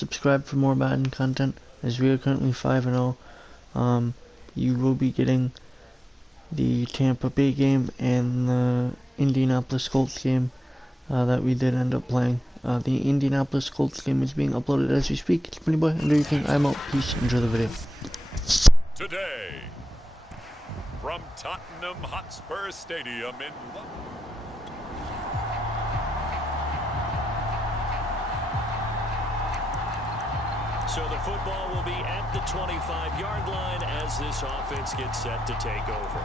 subscribe for more Madden content, as we are currently 5-0. You will be getting the Tampa Bay game and the Indianapolis Colts game that we did end up playing. The Indianapolis Colts game is being uploaded as we speak. It's Pretty Boy, Under Your King. I'm out. Peace. Enjoy the video. Today, from Tottenham Hotspur Stadium in London. So the football will be at the 25-yard line as this offense gets set to take over.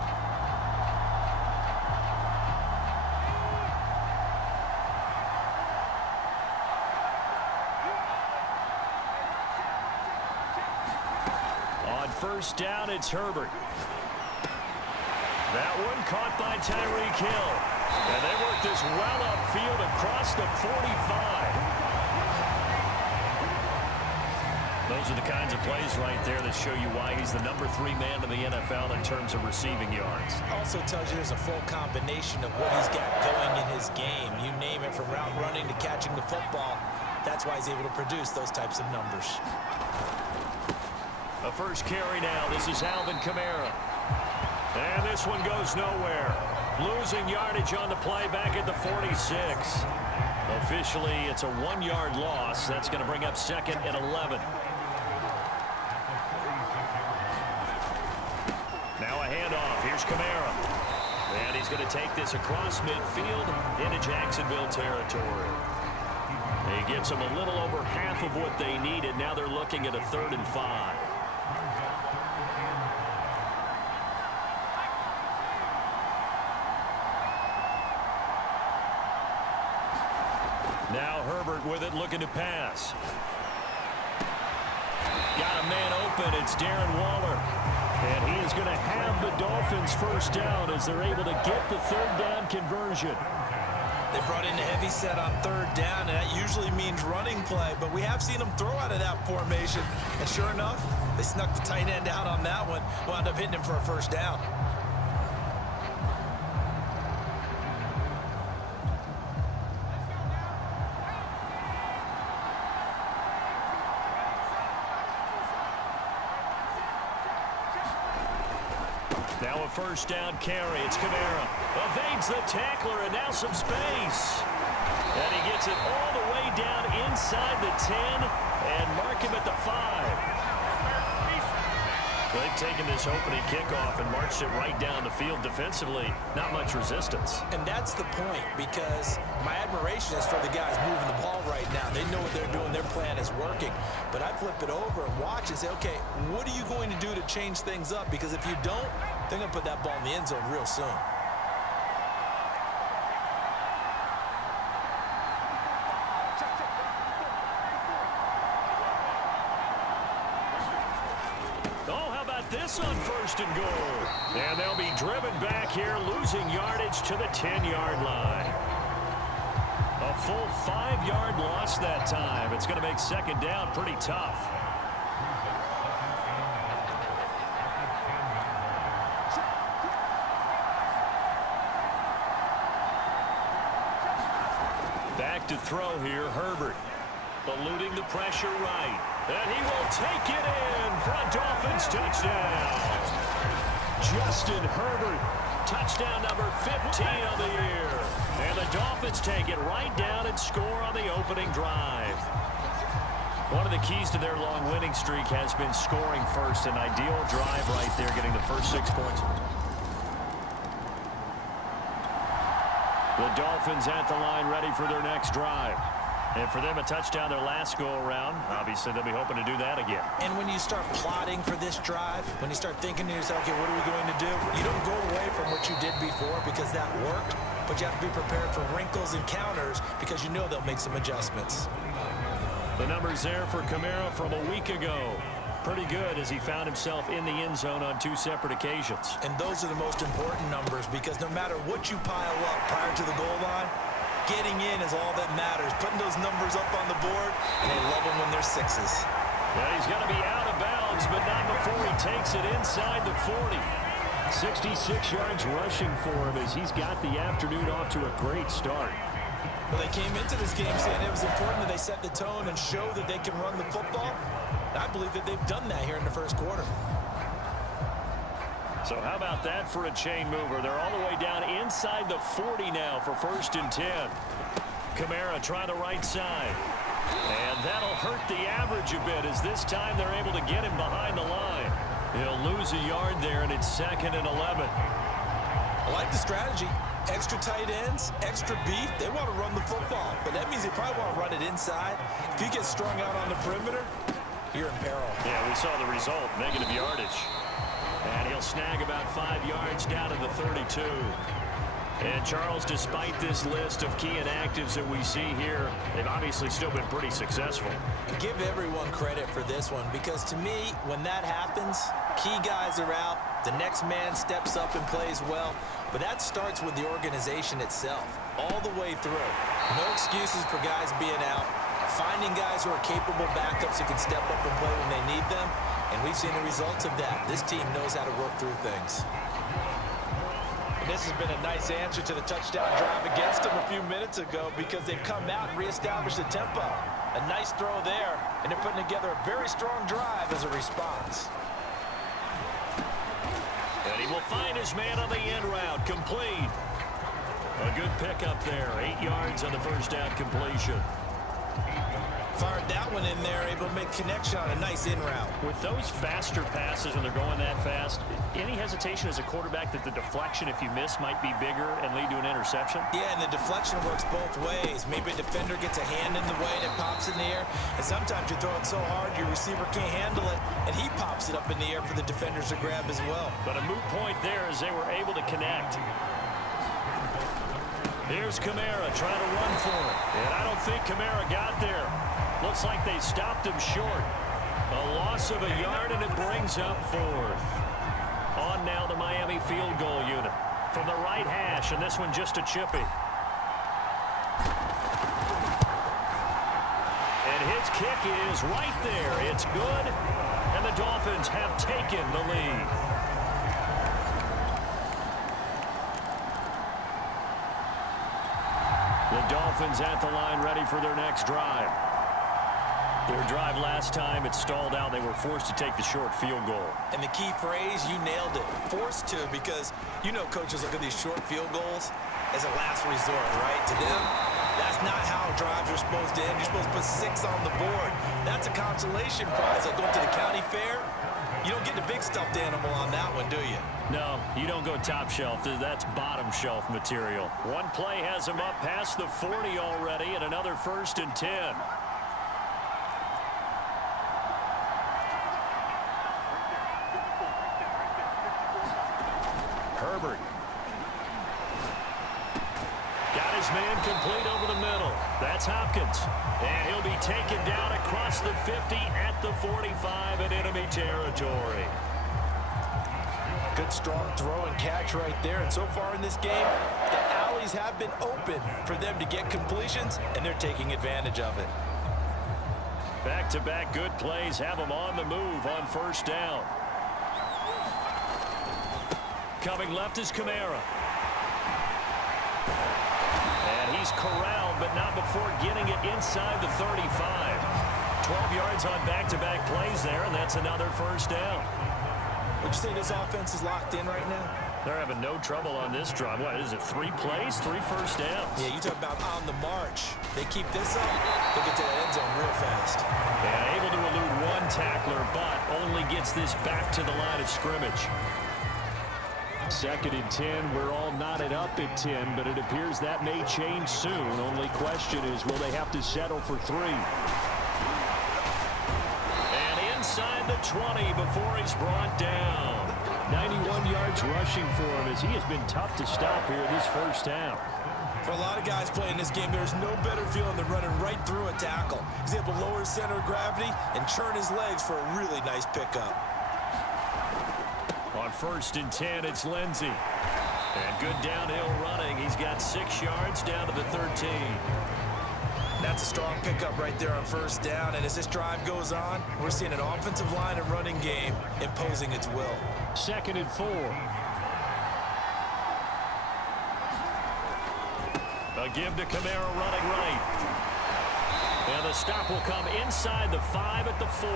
On first down, it's Herbert. That one caught by Tyreek Hill. And they work this well upfield across the 45. Those are the kinds of plays right there that show you why he's the #3 man in the NFL in terms of receiving yards. Also tells you there's a full combination of what he's got going in his game. You name it, from route running to catching the football. That's why he's able to produce those types of numbers. A first carry now. This is Alvin Kamara. And this one goes nowhere. Losing yardage on the play back at the 46. Officially, it's a 1-yard loss. That's going to bring up second and 11. Now a handoff. Here's Kamara. And he's going to take this across midfield into Jacksonville territory. He gets them a little over half of what they needed. Now they're looking at a 3rd and 5. Now Herbert with it, looking to pass. Got a man open. It's Darren Waller. And he is going to have the Dolphins first down as they're able to get the 3rd down conversion. They brought in a heavy set on 3rd down, and that usually means running play. But we have seen them throw out of that formation. And sure enough, they snuck the tight end out on that one. Wound up hitting him for a first down. Now a first down carry. It's Kamara. Evades the tackler, and now some space. And he gets it all the way down inside the 10 and mark him at the 5. They've taken this opening kickoff and marched it right down the field defensively. Not much resistance. And that's the point, because my admiration is for the guys moving the ball right now. They know what they're doing. Their plan is working. But I flip it over and watch and say, okay, what are you going to do to change things up? Because if you don't, they're going to put that ball in the end zone real soon. This on 1st and goal. And they'll be driven back here, losing yardage to the 10-yard line. A full 5-yard loss that time. It's going to make 2nd down pretty tough. Back to throw here, Herbert. Eluding the pressure right. And he will take it in for a Dolphins touchdown. Justin Herbert, touchdown number 15 of the year. And the Dolphins take it right down and score on the opening drive. One of the keys to their long winning streak has been scoring first. An ideal drive right there, getting the first 6 points. The Dolphins at the line, ready for their next drive. And for them, a touchdown their last go-around. Obviously, they'll be hoping to do that again. And when you start plotting for this drive, when you start thinking to yourself, okay, what are we going to do? You don't go away from what you did before because that worked, but you have to be prepared for wrinkles and counters because you know they'll make some adjustments. The numbers there for Kamara from a week ago. Pretty good as he found himself in the end zone on 2 separate occasions. And those are the most important numbers because no matter what you pile up prior to the goal line, getting in is all that matters. Putting those numbers up on the board, and they love them when they're 6s. Well, he's going to be out of bounds, but not before he takes it inside the 40. 66 yards rushing for him as he's got the afternoon off to a great start. Well, they came into this game saying it was important that they set the tone and show that they can run the football. And I believe that they've done that here in the first quarter. So how about that for a chain mover? They're all the way down inside the 40 now for 1st and 10. Kamara trying the right side. And that'll hurt the average a bit as this time they're able to get him behind the line. He'll lose a yard there, and it's 2nd and 11. I like the strategy. Extra tight ends, extra beef. They want to run the football, but that means they probably want to run it inside. If you get strung out on the perimeter, you're in peril. Yeah, we saw the result, negative yardage. And he'll snag about 5 yards down to the 32. And Charles, despite this list of key inactives that we see here, they've obviously still been pretty successful. Give everyone credit for this one, because to me, when that happens, key guys are out, the next man steps up and plays well, but that starts with the organization itself, all the way through. No excuses for guys being out, finding guys who are capable backups who can step up and play when they need them, and we've seen the results of that. This team knows how to work through things. And this has been a nice answer to the touchdown drive against them a few minutes ago, because they've come out and reestablished the tempo. A nice throw there, and they're putting together a very strong drive as a response. And he will find his man on the end route, complete. A good pickup there, 8 yards on the first down completion. Fired that one in there, able to make connection on a nice in route. With those faster passes when they're going that fast, any hesitation as a quarterback that the deflection, if you miss, might be bigger and lead to an interception? Yeah, and the deflection works both ways. Maybe a defender gets a hand in the way and it pops in the air, and sometimes you throw it so hard your receiver can't handle it, and he pops it up in the air for the defenders to grab as well. But a moot point there as they were able to connect. Here's Kamara trying to run for it, and I don't think Kamara got there. Looks like they stopped him short. A loss of a yard, and it brings up 4th. On now the Miami field goal unit. From the right hash, and this one just a chippy. And his kick is right there. It's good, and the Dolphins have taken the lead. The Dolphins at the line, ready for their next drive. Their drive last time, it stalled out. They were forced to take the short field goal. And the key phrase, you nailed it. Forced to, because you know coaches look at these short field goals as a last resort, right? To them, that's not how drives are supposed to end. You're supposed to put 6 on the board. That's a consolation prize. Like going to the county fair, you don't get the big stuffed animal on that one, do you? No, you don't go top shelf. That's bottom shelf material. One play has him up past the 40 already, and another 1st and 10. Herbert. Got his man complete over the middle. That's Hopkins. And he'll be taken down across the 50 at the 45 in enemy territory. Good strong throw and catch right there. And so far in this game, the alleys have been open for them to get completions, and they're taking advantage of it. Back-to-back good plays have them on the move on 1st down. Coming left is Kamara. And he's corralled, but not before getting it inside the 35. 12 yards on back-to-back plays there, and that's another 1st down. Would you say this offense is locked in right now? They're having no trouble on this drive. What is it, 3 plays, 3 first downs? Yeah, you talk about on the march. They keep this up, they get to the end zone real fast. Yeah, able to elude one tackler, but only gets this back to the line of scrimmage. 2nd and 10. We're all knotted up at 10, but it appears that may change soon. Only question is, will they have to settle for 3? And inside the 20 before he's brought down. 91 yards rushing for him as he has been tough to stop here this 1st half. For a lot of guys playing this game, there's no better feeling than running right through a tackle. He's able to lower his center of gravity and churn his legs for a really nice pickup. On 1st and 10, it's Lindsey. And good downhill running. He's got 6 yards down to the 13. That's a strong pickup right there on 1st down. And as this drive goes on, we're seeing an offensive line and running game imposing its will. 2nd and 4. A give to Kamara running right. And the stop will come inside the 5 at the 4.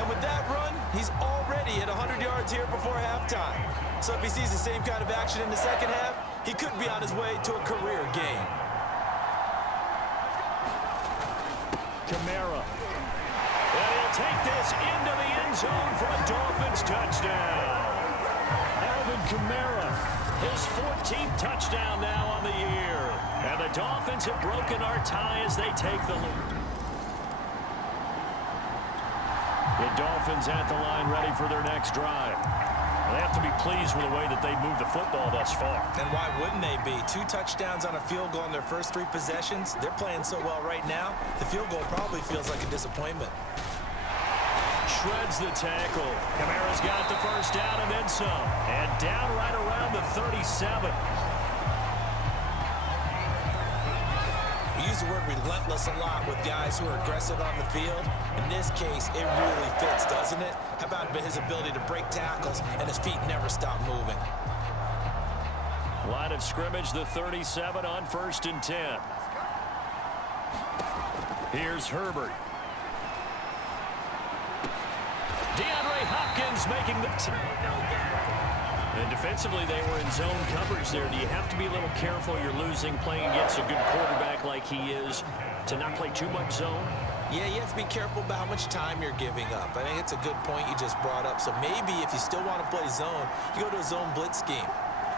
And with that run, he's already at 100 yards here before halftime. So if he sees the same kind of action in the second half, he could be on his way to a career game. Kamara. And he'll take this into the end zone for a Dolphins touchdown. Alvin Kamara, his 14th touchdown now on the year. And the Dolphins have broken our tie as they take the lead. The Dolphins at the line ready for their next drive. They have to be pleased with the way that they've moved the football thus far. And why wouldn't they be? 2 touchdowns on a field goal in their first 3 possessions. They're playing so well right now, the field goal probably feels like a disappointment. Shreds the tackle. Kamara's got the first down and then some. And down right around the 37. We use the word relentless a lot with guys who are aggressive on the field. In this case, it really fits, doesn't it? How about his ability to break tackles and his feet never stop moving? Line of scrimmage, the 37 on 1st and 10. Here's Herbert. DeAndre Hopkins making the... And defensively, they were in zone coverage there. Do you have to be a little careful? You're losing, playing against a good quarterback like he is, to not play too much zone? Yeah, you have to be careful about how much time you're giving up. I think it's a good point you just brought up. So maybe if you still want to play zone, you go to a zone blitz scheme.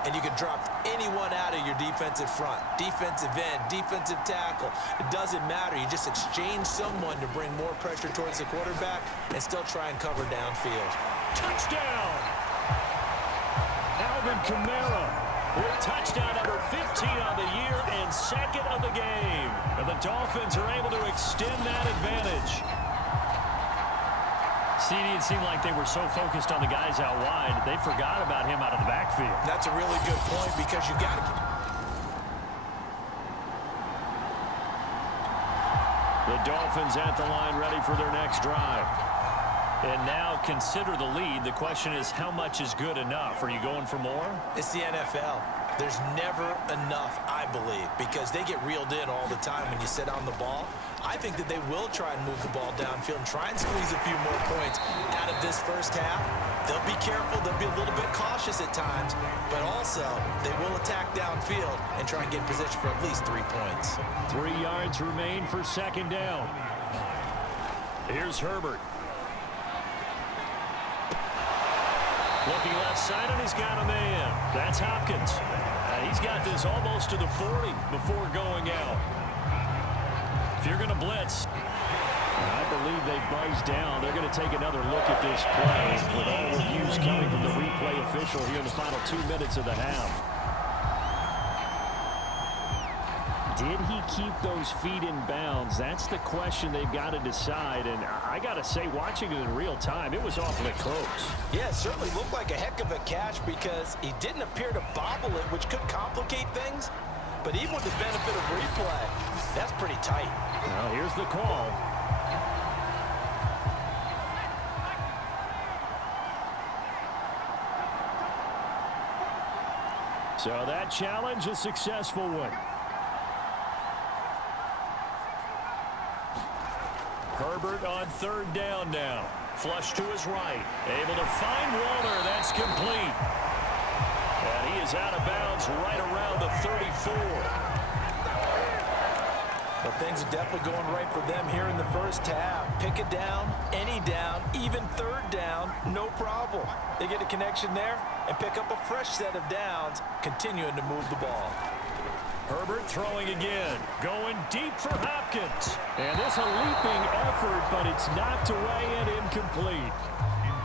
And you can drop anyone out of your defensive front. Defensive end, defensive tackle. It doesn't matter. You just exchange someone to bring more pressure towards the quarterback and still try and cover downfield. Touchdown! Alvin Kamara with touchdown number 15 on the year and 2nd of the game. And the Dolphins are able to extend that advantage. CD, it seemed like they were so focused on the guys out wide, they forgot about him out of the backfield. That's a really good point because you got to... The Dolphins at the line ready for their next drive. And now consider the lead. The question is, how much is good enough? Are you going for more? It's the NFL. There's never enough, I believe, because they get reeled in all the time when you sit on the ball. I think that they will try and move the ball downfield and try and squeeze a few more points out of this first half. They'll be careful. They'll be a little bit cautious at times, but also they will attack downfield and try and get in position for at least 3 points. 3 yards remain for 2nd down. Here's Herbert. Looking left side, and he's got a man. That's Hopkins. He's got this almost to the 40 before going out. If you're going to blitz, I believe they buzzed down. They're going to take another look at this play with all reviews coming from the replay official here in the final 2 minutes of the half. Did he keep those feet in bounds? That's the question they've got to decide. And I got to say, watching it in real time, it was awfully close. Yeah, it certainly looked like a heck of a catch because he didn't appear to bobble it, which could complicate things. But even with the benefit of replay, that's pretty tight. Well, here's the call. So that challenge, a successful one. Herbert on 3rd down now. Flush to his right. Able to find Waller. That's complete. And he is out of bounds right around the 34. But things are definitely going right for them here in the first half. Pick it down, any down, even 3rd down, no problem. They get a connection there and pick up a fresh set of downs, continuing to move the ball. Herbert throwing again, going deep for Hopkins. And this a leaping effort, but it's knocked away and incomplete.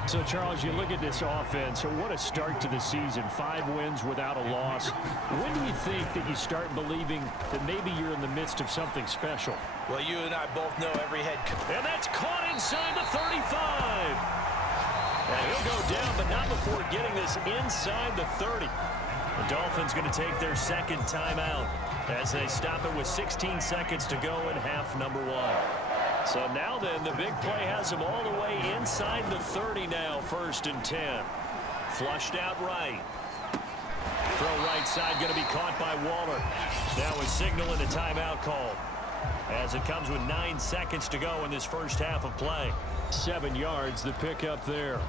So, Charles, you look at this offense, what a start to the season. 5 wins without a loss. When do you think that you start believing that maybe you're in the midst of something special? Well, you and I both know every head coach. And that's caught inside the 35. And he'll go down, but not before getting this inside the 30. The Dolphins going to take their 2nd timeout as they stop it with 16 seconds to go in half number 1. So now then, the big play has them all the way inside the 30 now, 1st and 10. Flushed out right. Throw right side going to be caught by Waller. Now a signal and a timeout call, as it comes with 9 seconds to go in this first half of play. 7 yards the pickup there.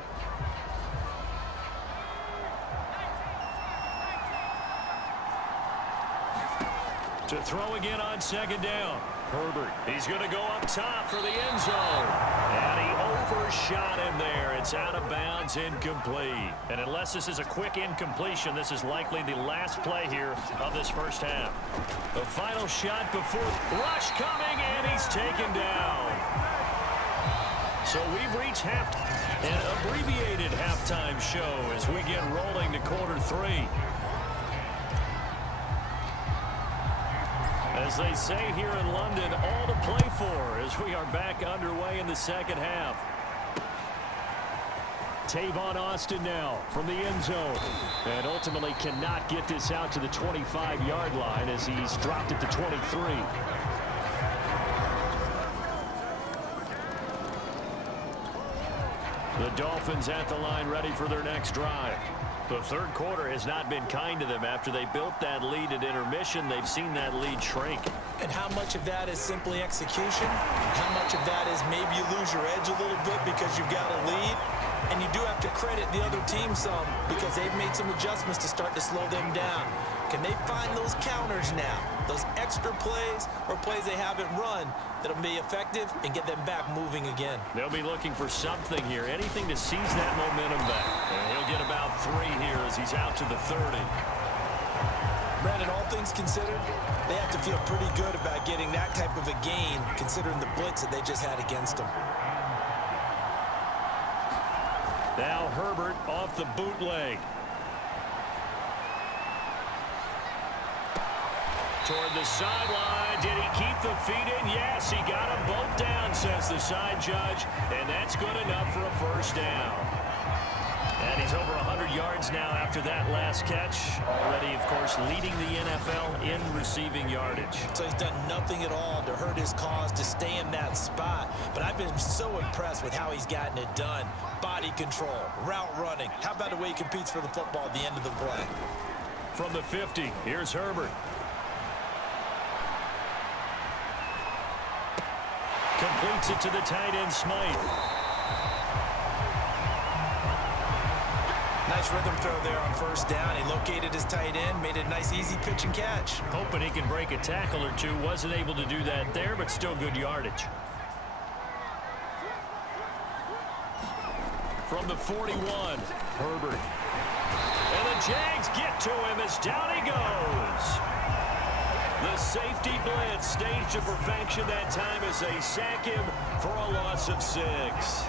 To throw again on second down. Herbert, he's going to go up top for the end zone. And he overshot him there. It's out of bounds, incomplete. And unless this is a quick incompletion, this is likely the last play here of this first half. The final shot before rush coming, and he's taken down. So we've reached an abbreviated halftime show as we get rolling to quarter 3. As they say here in London, all to play for as we are back underway in the second half. Tavon Austin now from the end zone. And ultimately cannot get this out to the 25-yard line as he's dropped it to 23. The Dolphins at the line ready for their next drive. The third quarter has not been kind to them. After they built that lead at intermission, they've seen that lead shrink. And how much of that is simply execution? How much of that is maybe you lose your edge a little bit because you've got a lead? And you do have to credit the other team some because they've made some adjustments to start to slow them down. Can they find those counters now, those extra plays or plays they haven't run that'll be effective and get them back moving again? They'll be looking for something here, anything to seize that momentum back. And he'll get about 3 here as he's out to the 30. Brandon, all things considered, they have to feel pretty good about getting that type of a gain considering the blitz that they just had against them. Now Herbert off the bootleg. Toward the sideline. Did he keep the feet in? Yes, he got them both down, says the side judge. And that's good enough for a first down. And he's over 100 yards now after that last catch. Already, of course, leading the NFL in receiving yardage. So he's done nothing at all to hurt his cause, to stay in that spot. But I've been so impressed with how he's gotten it done. Body control, route running. How about the way he competes for the football at the end of the play? From the 50, here's Herbert. Completes it to the tight end, Smythe. Nice rhythm throw there on first down. He located his tight end, made it a nice, easy pitch and catch. Hoping he can break a tackle or two. Wasn't able to do that there, but still good yardage. From the 41, Herbert. And the Jags get to him as down he goes. The safety blitz staged to perfection that time as they sack him for a loss of 6.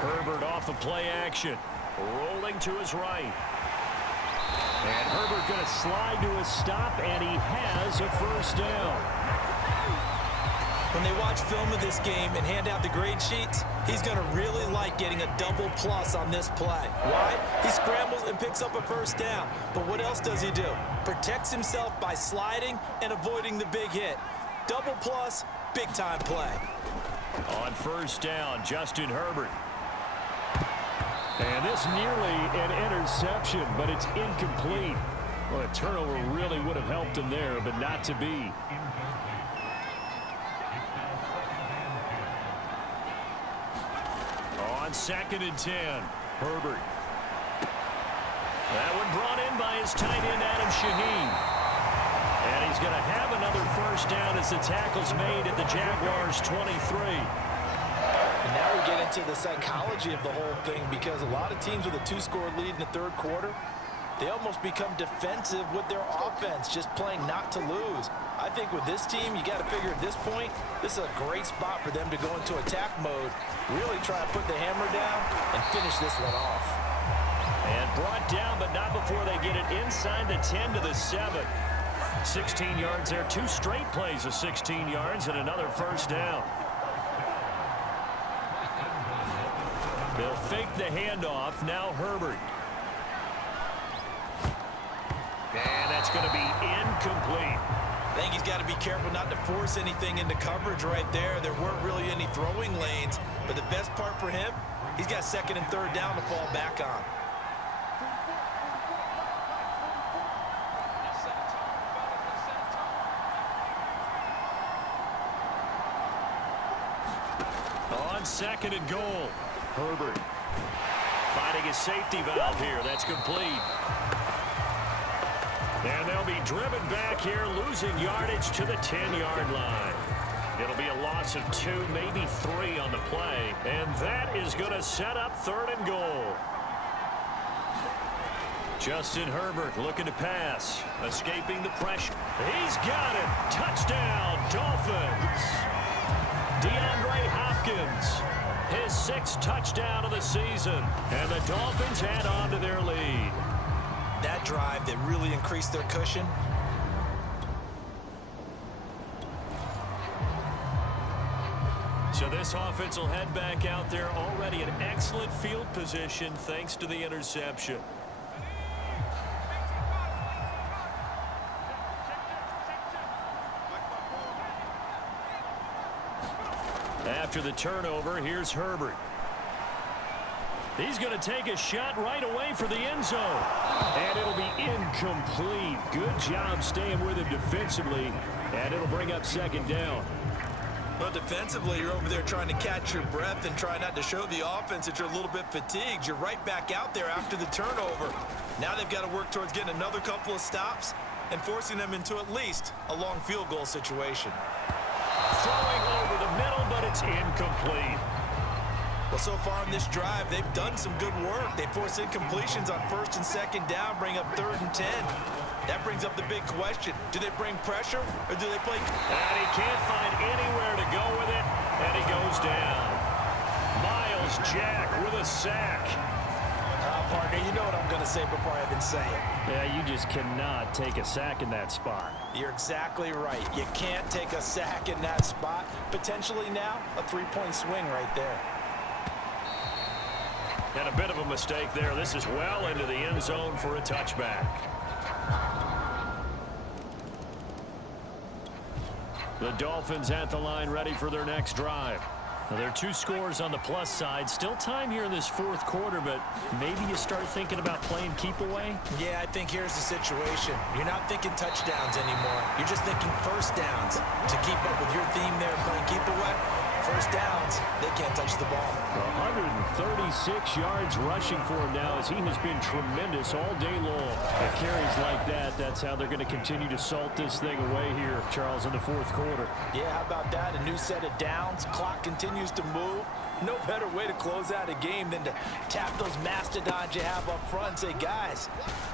Herbert off the play action. Rolling to his right. And Herbert going to slide to a stop, and he has a first down. When they watch film of this game and hand out the grade sheets, he's going to really like getting a double plus on this play. Why? He scrambles and picks up a first down. But what else does he do? Protects himself by sliding and avoiding the big hit. Double plus, big-time play. On first down, Justin Herbert. And this nearly an interception, but it's incomplete. Well, a turnover really would have helped him there, but not to be. On 2nd and 10, Herbert. That one brought in by his tight end, Adam Shaheen. And he's going to have another first down as the tackle's made at the Jaguars' 23. And now we get into the psychology of the whole thing because a lot of teams with a 2-score lead in the third quarter, they almost become defensive with their offense, just playing not to lose. I think with this team, you got to figure at this point, this is a great spot for them to go into attack mode, really try to put the hammer down and finish this one off. And brought down, but not before they get it inside the 10 to the 7. 16 yards there, 2 straight plays of 16 yards and another first down. They'll fake the handoff. Now Herbert. And that's going to be incomplete. I think he's got to be careful not to force anything into coverage right there. There weren't really any throwing lanes, but the best part for him, He's got second and third down to fall back on. On second and goal, Herbert finding his safety valve here. That's complete. And they'll be driven back here, losing yardage to the 10-yard line. It'll be a loss of 2, maybe 3 on the play. And that is going to set up third and goal. Justin Herbert looking to pass, escaping the pressure. He's got it. Touchdown, Dolphins. DeAndre Hopkins, his 6th touchdown of the season. And the Dolphins add on to their lead. That drive that really increased their cushion. So this offense will head back out there, already in excellent field position thanks to the interception. After the turnover, here's Herbert. He's going to take a shot right away for the end zone. And it'll be incomplete. Good job staying with him defensively. And it'll bring up second down. Well, defensively, you're over there trying to catch your breath and try not to show the offense that you're a little bit fatigued. You're right back out there after the turnover. Now they've got to work towards getting another couple of stops and forcing them into at least a long field goal situation. Throwing over the middle, but it's incomplete. Well, so far in this drive, they've done some good work. They force incompletions on first and second down, bring up 3rd and 10. That brings up the big question. Do they bring pressure or do they play? And he can't find anywhere to go with it, and he goes down. Miles Jack with a sack. Partner, you know what I'm going to say before I even say it. Yeah, you just cannot take a sack in that spot. You're exactly right. You can't take a sack in that spot. Potentially now, a 3-point swing right there. And a bit of a mistake there. This is well into the end zone for a touchback. The Dolphins at the line, ready for their next drive. Now, there are 2 scores on the plus side. Still time here in this 4th quarter, but maybe you start thinking about playing keep away? Yeah, I think here's the situation. You're not thinking touchdowns anymore. You're just thinking first downs. To keep up with your theme there, playing keep away, first downs, they can't touch the ball. 136 yards rushing for him now, as he has been tremendous all day long. At carries like that, that's how they're going to continue to salt this thing away here, Charles, in the 4th quarter. Yeah, how about that? A new set of downs. Clock continues to move. No better way to close out a game than to tap those mastodons you have up front and say, guys,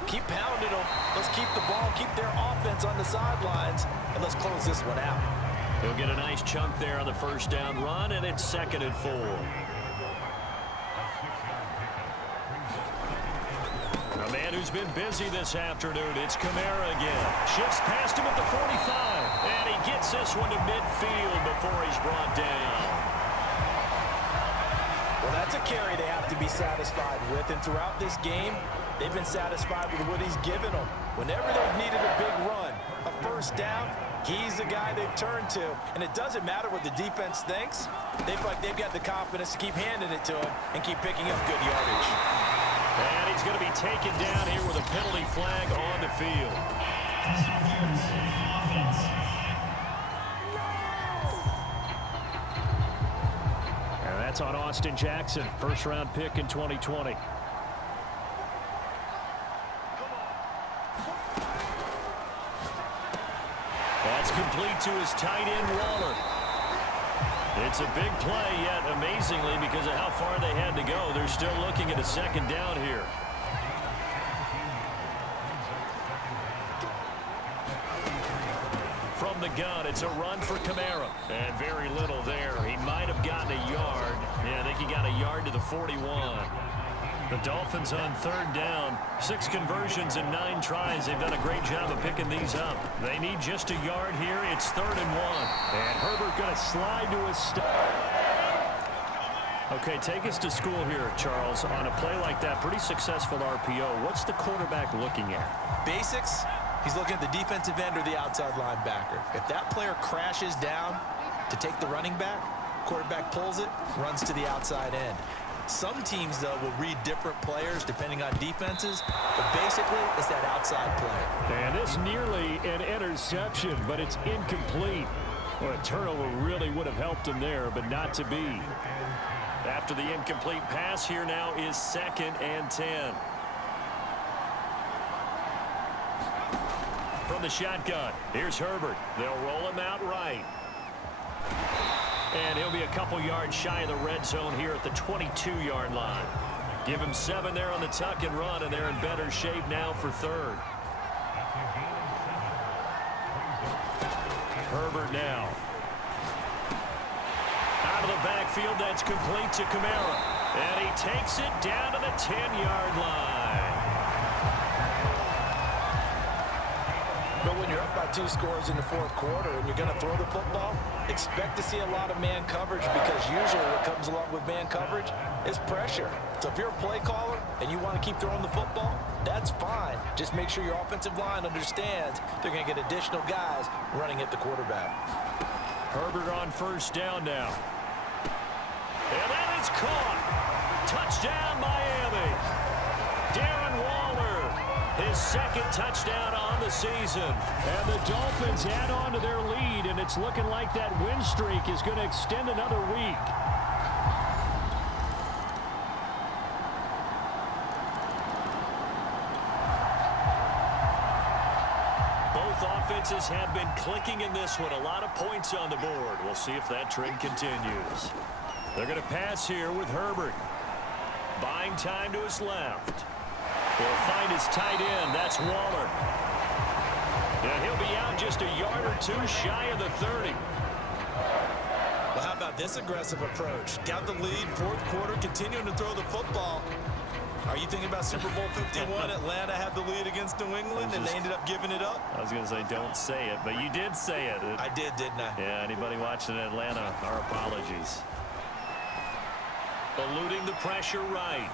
keep pounding them. Let's keep the ball, keep their offense on the sidelines, and let's close this one out. He'll get a nice chunk there on the first down run, and it's 2nd and 4. A man who's been busy this afternoon, it's Kamara again. Shifts past him at the 45, and he gets this one to midfield before he's brought down. Well, that's a carry they have to be satisfied with, and throughout this game, they've been satisfied with what he's given them. Whenever they've needed a big run, a first down, he's the guy they've turned to. And it doesn't matter what the defense thinks. They feel like they've got the confidence to keep handing it to him and keep picking up good yardage. And he's going to be taken down here with a penalty flag on the field. And that's on Austin Jackson, first-round pick in 2020. That's complete to his tight end, Waller. It's a big play, yet amazingly, because of how far they had to go, they're still looking at a second down here. From the gun, it's a run for Kamara. And very little there. He might have gotten a yard. Yeah, I think he got a yard to the 41. The Dolphins on 3rd down. 6 conversions and 9 tries. They've done a great job of picking these up. They need just a yard here. It's 3rd and 1. And Herbert going to slide to his stop. Okay, take us to school here, Charles. On a play like that, pretty successful RPO. What's the quarterback looking at? Basics. He's looking at the defensive end or the outside linebacker. If that player crashes down to take the running back, quarterback pulls it, runs to the outside end. Some teams, though, will read different players depending on defenses, but basically it's that outside play. And this nearly an interception, but it's incomplete. Well, a turnover really would have helped him there, but not to be. After the incomplete pass, here now is 2nd and 10. From the shotgun, here's Herbert. They'll roll him out right. And he'll be a couple yards shy of the red zone here at the 22-yard line. Give him 7 there on the tuck and run, and they're in better shape now for 3rd. Herbert now. Out of the backfield, that's complete to Kamara. And he takes it down to the 10-yard line. But when you're up by 2 scores in the 4th quarter and you're going to throw the football, expect to see a lot of man coverage, because usually what comes along with man coverage is pressure. So if you're a play caller and you want to keep throwing the football, that's fine. Just make sure your offensive line understands they're going to get additional guys running at the quarterback. Herbert on 1st down now. And that is caught. Touchdown, Miami. Darren Waller, his 2nd touchdown on the season. And the Dolphins add on to their lead, and it's looking like that win streak is going to extend another week. Offenses have been clicking in this one. A lot of points on the board. We'll see if that trend continues. They're going to pass here with Herbert. Buying time to his left. He'll find his tight end. That's Waller. And he'll be out just a yard or 2 shy of the 30. Well, how about this aggressive approach? Got the lead, 4th quarter, continuing to throw the football. Are you thinking about Super Bowl 51? Atlanta had the lead against New England, and they ended up giving it up? I was going to say, don't say it, but you did say it. I did, didn't I? Yeah, anybody watching Atlanta, our apologies. Eluding the pressure right.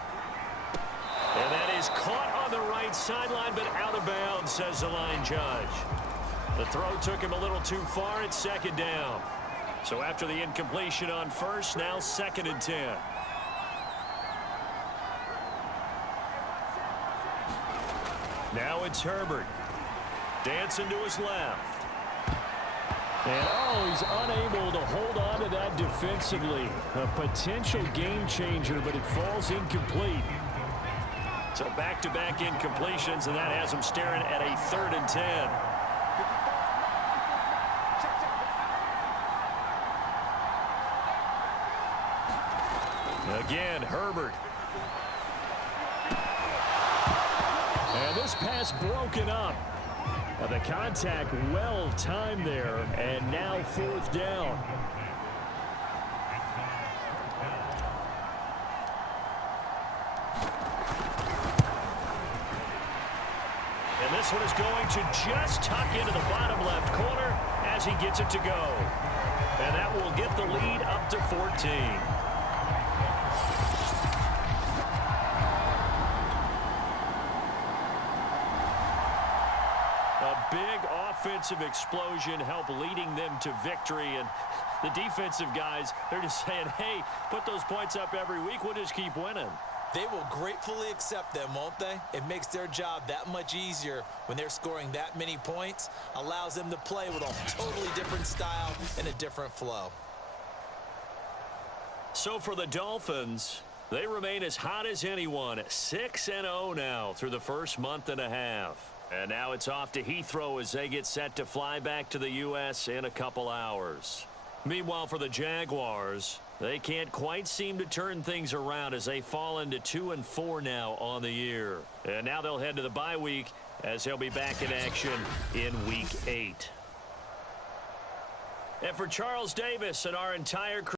And that is caught on the right sideline, but out of bounds, says the line judge. The throw took him a little too far. It's 2nd down. So after the incompletion on 1st, now 2nd and 10. Now it's Herbert. Dancing to his left. And he's unable to hold on to that defensively. A potential game changer, but it falls incomplete. So back-to-back incompletions, and that has him staring at a 3rd and 10. Again, Herbert. And this pass broken up. The contact well timed there, and now 4th down. And this one is going to just tuck into the bottom left corner as he gets it to go. And that will get the lead up to 14. Big offensive explosion helped leading them to victory, and the defensive guys, they're just saying, hey, put those points up every week, we'll just keep winning. They will gratefully accept them, won't they? It makes their job that much easier when they're scoring that many points, allows them to play with a totally different style and a different flow. So for the Dolphins, they remain as hot as anyone, 6-0 now through the first month and a half. And now it's off to Heathrow as they get set to fly back to the U.S. in a couple hours. Meanwhile, for the Jaguars, they can't quite seem to turn things around as they fall into 2-4 now on the year. And now they'll head to the bye week as they'll be back in action in Week 8. And for Charles Davis and our entire crew,